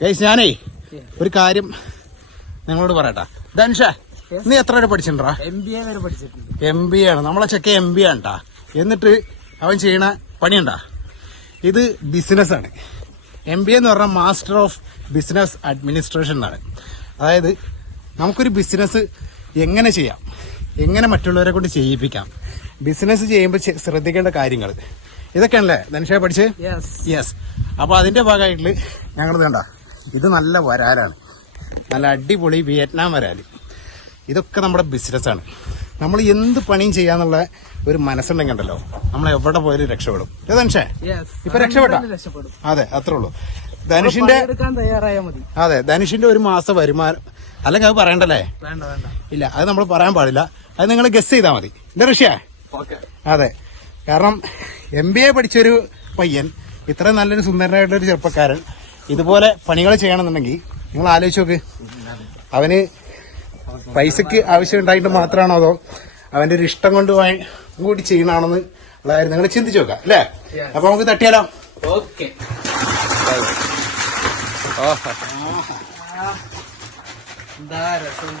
Guys ഞാനേ ഒരു കാര്യം നിങ്ങളോട് പറയട്ടാ. ധനുഷ നീ എത്ര വരെ പഠിച്ചിട്ടുണ്ടാ? MBA വരെ പഠിച്ചിട്ടുണ്ട്. MBA ആണ്. നമ്മളെ ചെക്ക MBA ആണ്ടാ. എന്നിട്ട് അവൻ ചെയ്യണ പണിയുണ്ടാ. ഇത് ബിസിനസ്സാണ്. MBA എന്ന് പറഞ്ഞാൽ മാസ്റ്റർ ഓഫ് ബിസിനസ് അഡ്മിനിസ്ട്രേഷൻ എന്നാണ്. അതായത് നമുക്കൊരു ബിസിനസ് എങ്ങനെ ചെയ്യാം, എങ്ങനെ മറ്റുള്ളവരെ കൊണ്ട് ചെയ്യിപ്പിക്കാം, ബിസിനസ് ചെയ്യുമ്പോൾ ശ്രദ്ധിക്കേണ്ട കാര്യങ്ങൾ, ഇതൊക്കെയാണല്ലേ ധനുഷ പഠിച്ച്? യെസ്. അപ്പൊ അതിന്റെ ഭാഗമായിട്ട് ഞങ്ങൾ വേണ്ട, ഇത് നല്ല വരാലാണ്, നല്ല അടിപൊളി വിയറ്റ്നാം വരാല്. ഇതൊക്കെ നമ്മുടെ ബിസിനസ്സാണ്. നമ്മൾ എന്ത് പണിയും ചെയ്യാന്നുള്ള ഒരു മനസ്സുണ്ടെങ്കിൽ ഉണ്ടല്ലോ, നമ്മൾ എവിടെ പോയാലും രക്ഷപ്പെടും. ധനുഷേ ഇപ്പൊ രക്ഷപ്പെട്ടാ? അതെ, അത്രേ ഉള്ളൂ. ധനുഷിന്റെ അതെ, ധനുഷിന്റെ ഒരു മാസം വരുമാനം അല്ലെങ്കിൽ അത് പറയണ്ടല്ലേ? ഇല്ല, അത് നമ്മൾ പറയാൻ പാടില്ല. അത് നിങ്ങൾ ഗസ് ചെയ്താൽ മതി. ധനുഷേ അതെ, കാരണം MBA പഠിച്ചൊരു പയ്യൻ, ഇത്ര നല്ലൊരു സുന്ദരനായിട്ടൊരു ചെറുപ്പക്കാരൻ ഇതുപോലെ പണികൾ ചെയ്യണമെന്നുണ്ടെങ്കിൽ നിങ്ങൾ ആലോചിച്ച് നോക്ക്. അവന് പൈസക്ക് ആവശ്യം ഉണ്ടായിട്ട് മാത്രമാണോ അതോ അവന്റെ ഒരു ഇഷ്ടം കൊണ്ട് കൂടി ചെയ്യണാണെന്ന് ഉള്ള കാര്യം നിങ്ങൾ ചിന്തിച്ചു നോക്കാം അല്ലേ? അപ്പൊ നമുക്ക് തട്ടിയാലോ? ഓക്കെ. എന്താ രസം.